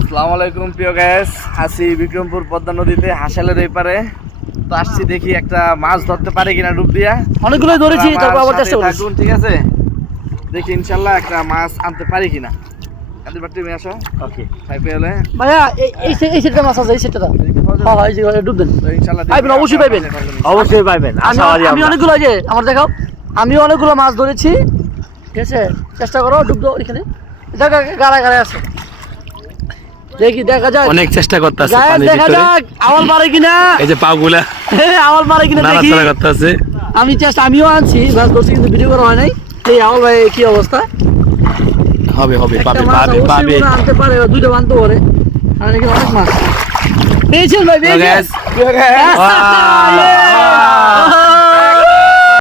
আসসালামু আলাইকুম প্রিয় গাইস, আছি বিক্রমপুর পদ্মা নদীতে হাসালের এই পারে। তো আসছি দেখি একটা মাছ ধরতে পারে কিনা ডুব দিয়া। অনেকগুলো ধরেছি, তারপর আবার চেষ্টা করছি। ঠিক আছে, দেখি ইনশাল্লাহ একটা মাছ আনতে পারি কিনা। কাদের বাড়ি তুমি আসো। ওকে ভাই পেলে ভাইয়া এই সেটটা মাছ আছে, এই সেটটা দাও। হ্যাঁ ভাই এই ডুব দেন তো ইনশাল্লাহ পাইবেন, অবশ্যই পাইবেন, অবশ্যই পাইবেন। আমি অনেকগুলো যে আমার দেখাও, আমি অনেকগুলো মাছ ধরেছি। ঠিক আছে, চেষ্টা করো ডুব দাও। এখানে দেখা গাড়া গাড়া আছে, দেখি দেখা যাক। অনেক চেষ্টা করতেছে দেখা যাক আওয়াল মারে কিনা। এই যে পাগুলা আওয়াল মারে কিনা দেখি। করতেছে। আমিও আনছি মাছ ধরছি, কিন্তু ভিডিও করা হয় নাই। এই আওয়াল ভাই কি অবস্থা? হবে পাবে আনতে পারে, দুইটা আনতে পারে। আর এখানে অনেক মাছ পেয়েছেন ভাই, পেয়েছেন।